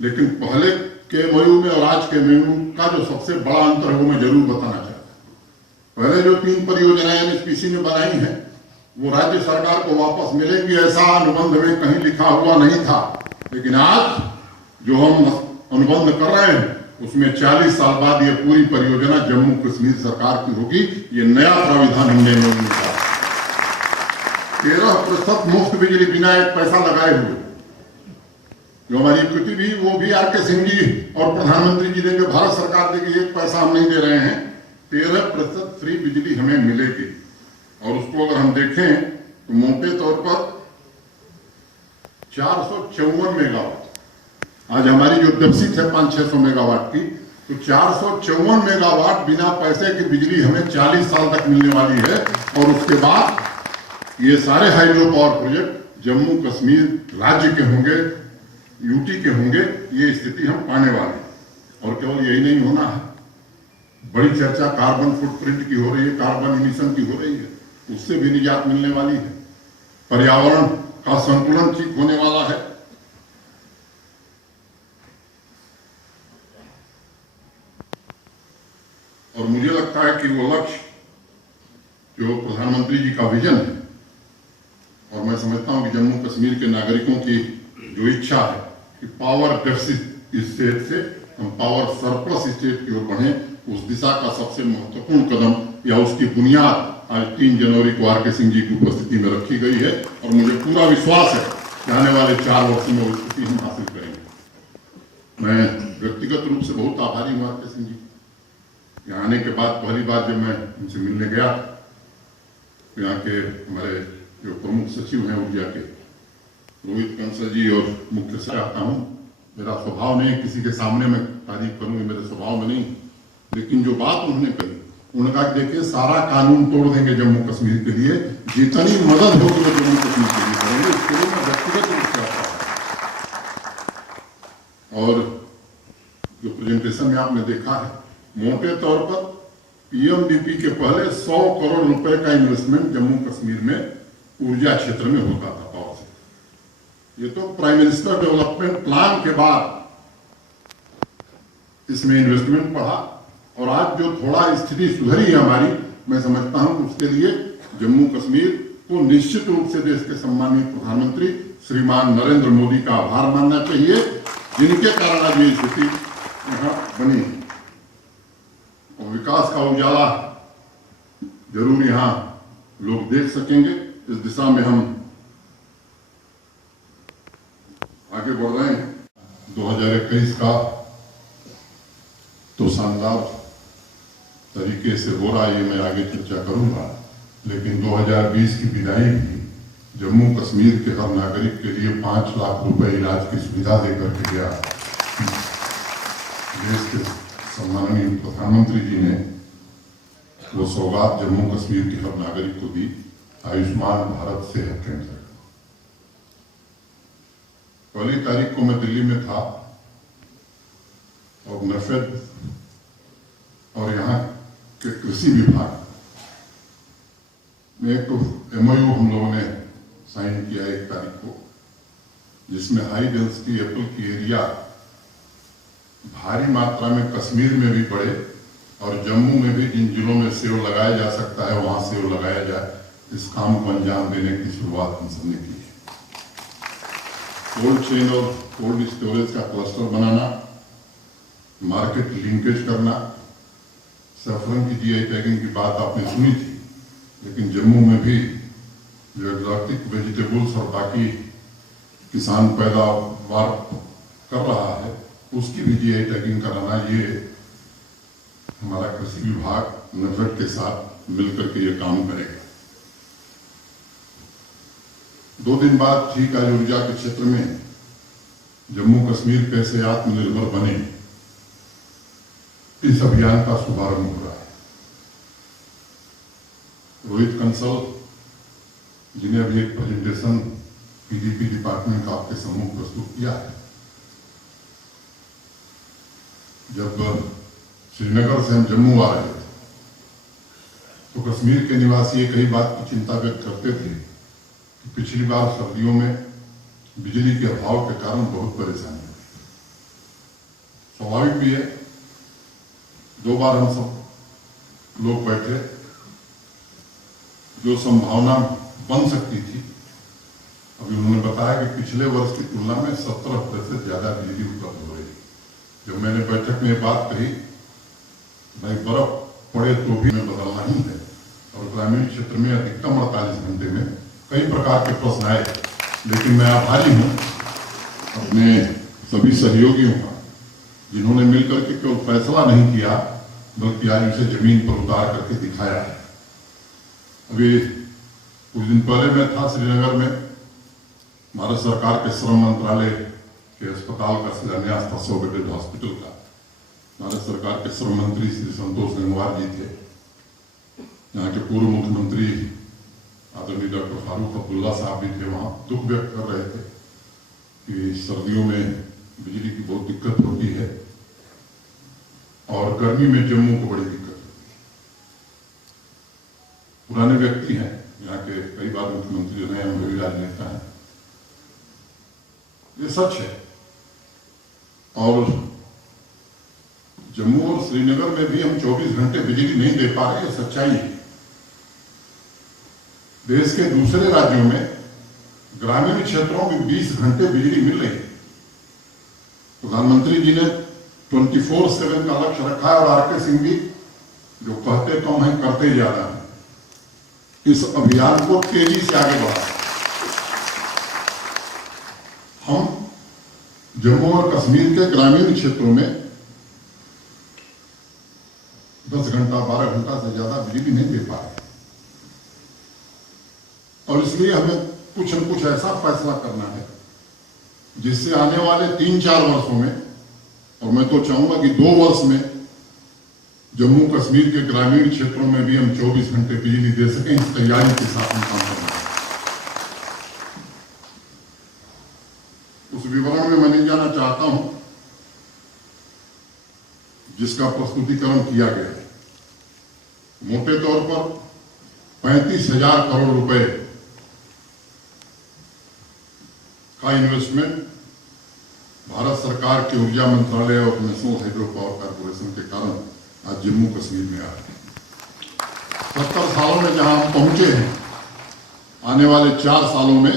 लेकिन पहले के एमओयू में और आज के एमओयू का जो सबसे बड़ा अंतर है वो मैं जरूर बताना चाहता हूं। पहले जो 3 परियोजनाएं एनएचपीसी ने बनाई हैं वो राज्य सरकार को वापस मिलेंगी ऐसा अनुबंध में कहीं लिखा हुआ नहीं था, लेकिन आज जो हम अनुबंध कर रहे हैं उसमें 40 साल बाद ये पूरी परियोजना जम्मू कश्मीर सरकार की होगी। ये नया प्राविधान हमने निकाला। 13% मुफ्त बिजली बिना एक पैसा लगाए हुए, जो हमारी इक्विटी भी वो भी आर.के. सिंह जी और प्रधानमंत्री जी देंगे, भारत सरकार देगी, एक पैसा हम नहीं दे रहे हैं। 13% फ्री बिजली हमें मिलेगी और उसको अगर हम देखें तो मोटे तौर पर 454 मेगावाट, आज हमारी जो डेफिसिट है 500-600 मेगावाट की, तो 454 मेगावाट बिना पैसे की बिजली हमें 40 साल तक मिलने वाली है। और उसके बाद ये सारे hydro power project Jammu Kashmir राज्य के होंगे, यूटी के होंगे। ये स्थिति हम पाने वाले हैं। और केवल यही नहीं होना है, बड़ी चर्चा कार्बन फुटप्रिंट की हो रही है, कार्बन इमिशन की हो रही है, उससे भी निजात मिलने वाली है। पर्यावरण का संतुलन ठीक होने वाला है। और मुझे लगता है कि वो लक्ष्य जो प्रधानमंत्री जी का विजन है, और मैं समझता हूं कि जम्मू कश्मीर के नागरिकों की जो इच्छा है कि पावर डेफिसिट स्टेट से हम पावर सरप्लस स्टेट की ओर बढ़ें, उस दिशा का सबसे महत्वपूर्ण कदम या उसकी बुनियाद आज 3 जनवरी को आर.के. सिंह जी की उपस्थिति में रखी गई है। और मुझे पूरा विश्वास है कि आने वाले 4 वर्षों में वो स्थिति हम हासिल करेंगे। मैं व्यक्तिगत रूप से बहुत आभारी हूँ आर.के. सिंह जी। यहाँ आने के बाद पहली बार जब मैं उनसे मिलने गया तो यहाँ के हमारे जो प्रमुख सचिव हैं ऊर्जा के रोहित कंसल जी और मुख्य सचिव आता हूँ। मेरा स्वभाव नहीं किसी के सामने मैं तारीफ करूँ, मेरे स्वभाव में नहीं, लेकिन जो बात उन्होंने कही, उन्होंने कहा देखिए सारा कानून तोड़ देंगे जम्मू कश्मीर के लिए, जितनी मदद होगी वो जम्मू कश्मीर के लिए करेंगे। इसके लिए मैं व्यक्तिगत रूप से आता हूँ। और जो प्रेजेंटेशन में आपने देखा है, मोटे तौर पर पीएमडीपी के पहले 100 करोड़ रुपए का इन्वेस्टमेंट जम्मू कश्मीर में ऊर्जा क्षेत्र में होता था पावर से। ये तो प्राइम मिनिस्टर डेवलपमेंट प्लान के बाद इसमें इन्वेस्टमेंट बढ़ा और आज जो थोड़ा स्थिति सुधरी है हमारी, मैं समझता हूं कि उसके लिए जम्मू कश्मीर को निश्चित रूप से देश के सम्मानित प्रधानमंत्री श्रीमान नरेंद्र मोदी का आभार मानना चाहिए, जिनके कारण आज ये स्थिति यहाँ बनी। और विकास का उजाला जरूर यहाँ लोग देख सकेंगे। इस दिशा में हम आगे बढ़ रहे हैं। 2021 का तो शानदार तरीके से हो रहा है, ये मैं आगे चर्चा करूंगा, लेकिन 2020 की विदाई भी जम्मू कश्मीर के हर नागरिक के लिए 5 लाख रुपए इलाज की सुविधा देकर के गया। देश के सम्माननीय प्रधानमंत्री जी ने वो सौगात जम्मू कश्मीर के हर नागरिक को दी, आयुष्मान भारत सेहत केंद्र। पहली तारीख को मैं दिल्ली में था और नफेद और यहाँ के कृषि विभाग में एक एमओयू हम लोगों ने साइन किया 1 तारीख को, जिसमें हाई डेंसिटी एप्पल की एरिया भारी मात्रा में कश्मीर में भी बढ़े और जम्मू में भी जिन जिलों में सेव लगाया जा सकता है वहां सेव लगाया जाए। इस काम को अंजाम देने की शुरुआत हम सबने की है। कोल्ड चेन और कोल्ड स्टोरेज का क्लस्टर बनाना, मार्केट लिंकेज करना। सैफरन की जीआई टैगिंग की बात आपने सुनी थी, लेकिन जम्मू में भी जो एक्सोटिक वेजिटेबल्स और बाकी किसान पैदावार कर रहा है उसकी भी जीआई टैगिंग कराना, ये हमारा कृषि विभाग नफेड के साथ मिलकर के ये काम करेगा। 2 दिन बाद ठीक आज ऊर्जा के क्षेत्र में जम्मू कश्मीर कैसे आत्मनिर्भर बने, इस अभियान का शुभारंभ हो रहा है। रोहित कंसल जिन्हें अभी एक प्रेजेंटेशन पीडीपी डिपार्टमेंट का आपके सम्मुख प्रस्तुत किया है। जब श्रीनगर से हम जम्मू आ रहे थे तो कश्मीर के निवासी एक ही बात की चिंता व्यक्त करते थे कि पिछली बार सर्दियों में बिजली के अभाव के कारण बहुत परेशानी हुई। स्वाभाविक भी है। 2 बार हम सब लोग बैठे, जो संभावना बन सकती थी, अभी उन्होंने बताया कि पिछले वर्ष की तुलना में 17% ज्यादा बिजली उपलब्ध हो रही है। जब मैंने बैठक में बात कही, भाई बर्फ पड़े तो भी में बदलना ही है, और ग्रामीण क्षेत्र में अधिकतम 48 घंटे में कई प्रकार के प्रश्न आए, लेकिन मैं आभारी हूँ अपने सभी सहयोगियों का, जिन्होंने मिलकर के केवल फैसला नहीं किया बल्कि आज उसे जमीन पर उतार करके दिखाया है। अभी कुछ दिन पहले मैं था श्रीनगर में, भारत सरकार के श्रम मंत्रालय के अस्पताल का शिलान्यास था, 100 बेडेड हॉस्पिटल का। भारत सरकार के श्रम मंत्री श्री संतोष गंगवार जी थे, यहाँ के पूर्व मुख्यमंत्री आदरणीय डॉक्टर फारूक अब्दुल्ला साहब भी थे, वहां दुख व्यक्त कर रहे थे कि सर्दियों में बिजली की बहुत दिक्कत होती है और गर्मी में जम्मू को बड़ी दिक्कत होती है। पुराने व्यक्ति हैं, यहाँ के कई बार मुख्यमंत्री रहे हैं, अनुभवी राजनेता हैं, ये सच है। और जम्मू और श्रीनगर में भी हम 24 घंटे बिजली नहीं दे पा रहे, सच्चाई है। देश के दूसरे राज्यों में ग्रामीण क्षेत्रों में 20 घंटे बिजली मिल रही है। प्रधानमंत्री जी ने 24/7 का लक्ष्य रखा है, और आर.के. सिंह भी जो कहते कम है करते ज्यादा है, इस अभियान को तेजी से आगे बढ़ा। हम जम्मू और कश्मीर के ग्रामीण क्षेत्रों में 10 घंटा 12 घंटा से ज्यादा बिजली नहीं दे पा रहे, और इसलिए हमें कुछ न कुछ ऐसा फैसला करना है जिससे आने वाले 3-4 वर्षों में, और मैं तो चाहूंगा कि 2 वर्ष में, जम्मू कश्मीर के ग्रामीण क्षेत्रों में भी हम 24 घंटे बिजली दे सकें। इस तैयारी के साथ हम काम करेंगे। उस विवरण में मैं नहीं जाना चाहता हूं जिसका प्रस्तुतिकरण किया गया है। मोटे तौर पर 35,000 करोड़ रुपए का इन्वेस्टमेंट भारत सरकार के ऊर्जा मंत्रालय और नेशनल हाइड्रो पावर कॉर्पोरेशन के कारण आज जम्मू कश्मीर में आ रहे हैं। 70 सालों में जहां हम पहुंचे हैं, आने वाले 4 सालों में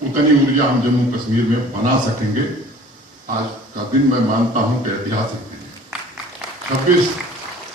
उतनी ऊर्जा हम जम्मू कश्मीर में बना सकेंगे। आज का दिन मैं मानता हूं कि ऐतिहासिक दिन है। 26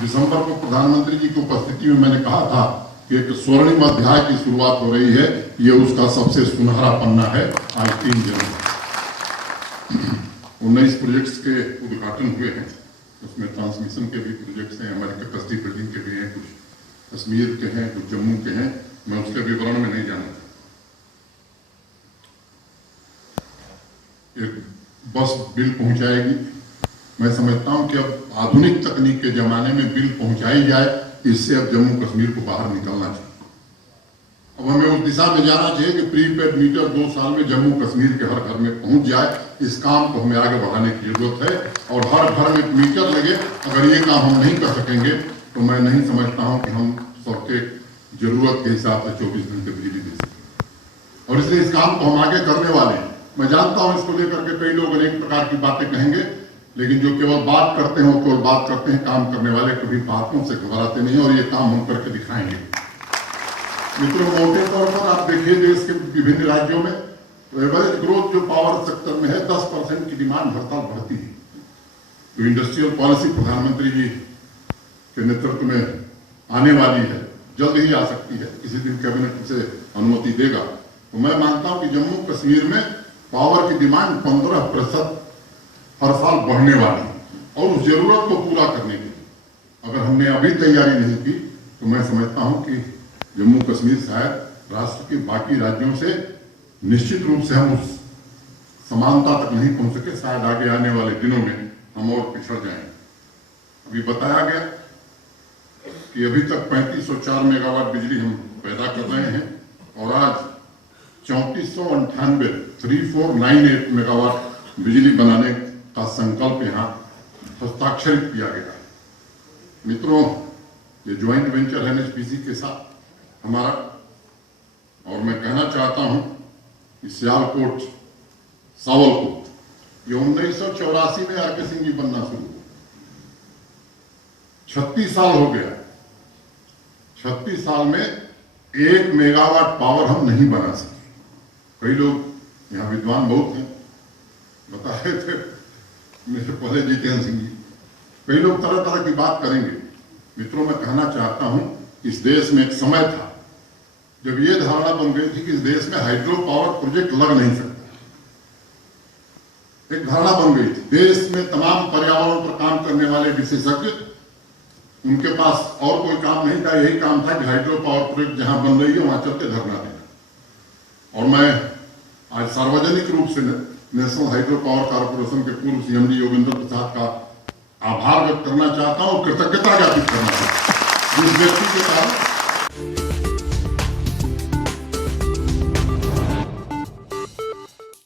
दिसंबर को प्रधानमंत्री जी की उपस्थिति में मैंने कहा था कि एक स्वर्णिम अध्याय की शुरुआत हो रही है, ये उसका सबसे सुनहरा पन्ना है। आज 3 जनवरी 19 प्रोजेक्ट्स के उद्घाटन हुए हैं, उसमें ट्रांसमिशन के भी प्रोजेक्ट्स हैं, हमारे कैपेसिटी बिल्डिंग के भी हैं, कुछ कश्मीर के हैं, कुछ जम्मू के हैं, मैं उसके विवरण में नहीं जाना। एक बस बिल पहुंचाएगी, मैं समझता हूं कि अब आधुनिक तकनीक के जमाने में बिल पहुंचाई जाए, इससे अब जम्मू कश्मीर को बाहर निकलना चाहिए। अब हमें उस दिशा में जाना चाहिए कि प्रीपेड मीटर 2 साल में जम्मू कश्मीर के हर घर में पहुंच जाए। इस काम को हमें आगे बढ़ाने की जरूरत है, और हर घर में मीटर लगे। अगर ये काम हम नहीं कर सकेंगे तो मैं नहीं समझता हूं कि हम सबके जरूरत के हिसाब से 24 घंटे बिजली दे सकें। और इसलिए इस काम को हम आगे करने वाले हैं। मैं जानता हूं इसको लेकर के कई लोग अनेक प्रकार की बातें कहेंगे, लेकिन जो केवल बात करते हैं वो केवल बात करते हैं, काम करने वाले कभी बातों से घबराते नहीं, और ये काम हम करके दिखाएंगे। मित्रों, मोटे तौर पर आप देखिए देश के विभिन्न राज्यों में एवरेज ग्रोथ जो पावर सेक्टर में है, 10% की डिमांड हर साल बढ़ती है। तो इंडस्ट्रियल पॉलिसी प्रधानमंत्री जी के नेतृत्व में आने वाली है, जल्द ही आ सकती है, किसी दिन कैबिनेट उसे अनुमति देगा। तो मैं मानता हूं कि जम्मू कश्मीर में पावर की डिमांड 15% हर साल बढ़ने वाली है, और उस जरूरत को पूरा करने के लिए अगर हमने अभी तैयारी नहीं की तो मैं समझता हूं कि जम्मू कश्मीर शायद राष्ट्र के बाकी राज्यों से निश्चित रूप से हम उस समानता तक नहीं पहुंच सके। शायद आगे आने वाले दिनों में हम और पिछड़ जाएंगे। अभी बताया गया कि अभी तक 3504 मेगावाट बिजली हम पैदा कर रहे हैं, और आज 3498 मेगावाट बिजली बनाने का संकल्प यहाँ हस्ताक्षरित किया गया। मित्रों, ये ज्वाइंट वेंचर है एनएचपीसी के साथ हमारा, और मैं कहना चाहता हूं कि सियालकोट, सावलकोट ये 1984 में आरके सिंह जी बनना शुरू हुआ। 36 साल हो गया। 36 साल में 1 मेगावाट पावर हम नहीं बना सके। कई लोग यहाँ विद्वान बहुत हैं, बता रहे थे मेरे पहले जितेंद्र सिंह जी, कई लोग तरह तरह की बात करेंगे। मित्रों, मैं कहना चाहता हूं, इस देश में एक समय था जब ये धारणा बन गई थी कि इस देश में हाइड्रो पावर प्रोजेक्ट लग नहीं सकता। एक धारणा बन गई थी। देश में तमाम पर्यावरण पर काम करने वाले विशेषज्ञ, उनके पास और कोई काम नहीं था, यही काम था कि हाइड्रो पावर प्रोजेक्ट जहां बन रही है वहां चल के धरना देना। और मैं आज सार्वजनिक रूप से नेशनल हाइड्रो पावर कॉर्पोरेशन के पूर्व सीएम डी योगेंद्र प्रसाद का आभार व्यक्त करना चाहता हूं और कृतज्ञता ज्ञापित करना चाहता हूं। जिस व्यक्ति के कारण